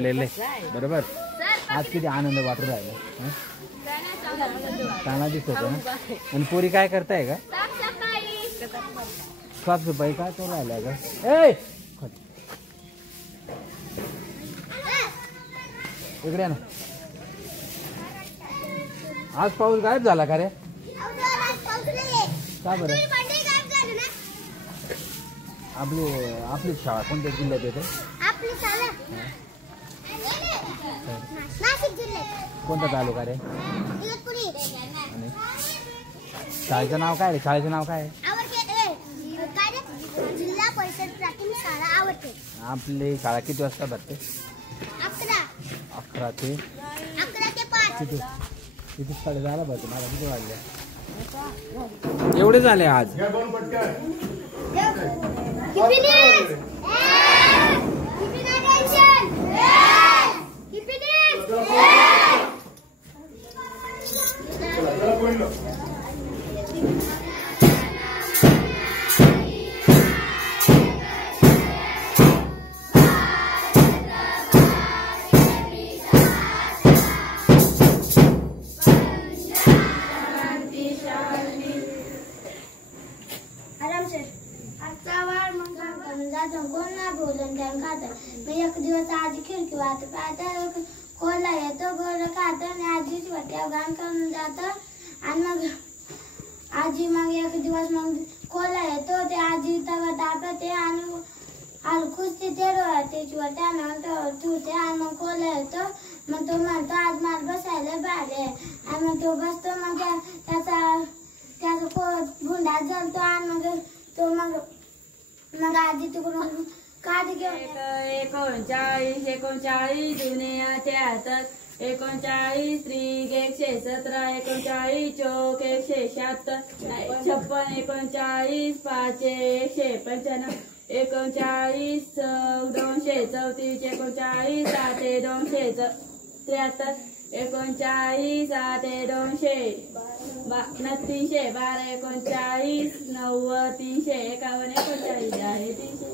सुटलेले बरोबर. आज किती आनंद वाटू राहिला. ताना दिसत ना. आणि पोरी काय करताय का? साफसफाई काय करू राहिल्या का? इकडे ना. आज पाऊस गायब झाला का रे? का बरं? आपली शाळा कोणत्या जिल्ह्यात येते? कोणता तालुका रे? शाळेचं नाव काय रे? शाळेचं नाव काय? जिल्हा परिषद प्राथमिक शाळा आवडते. आपली शाळा किती वाजता भरते? 11 ते 5. किती साडे झाला भरते? मला किती वाजले? एवढे झाले आज. एक दिवस आजी खिडकी वाहत पाहत कोला येतो गोड खात आणि आजीच वाट्या गाण करून जात. आणि मग आजी मग एक दिवस मग कोला येतो ते आजी तवा तापते आणि अलखुस तिथे त्याची वाट्या नंतर ठेवते. आणि मग कोला येतो मग तो म्हणतो आज मला बसायला भारी. आणि मग तो बसतो. मग त्याचा गुंडा जळतो. आणि मग तो मग आजी तिकडून काढ घेऊन 39 दुनिया 73 39 त्रिक 117 39 चौक 176 56 39 5 195 39 234 39 8 273 39 8 200 312 39 90 351 39 आहे 300.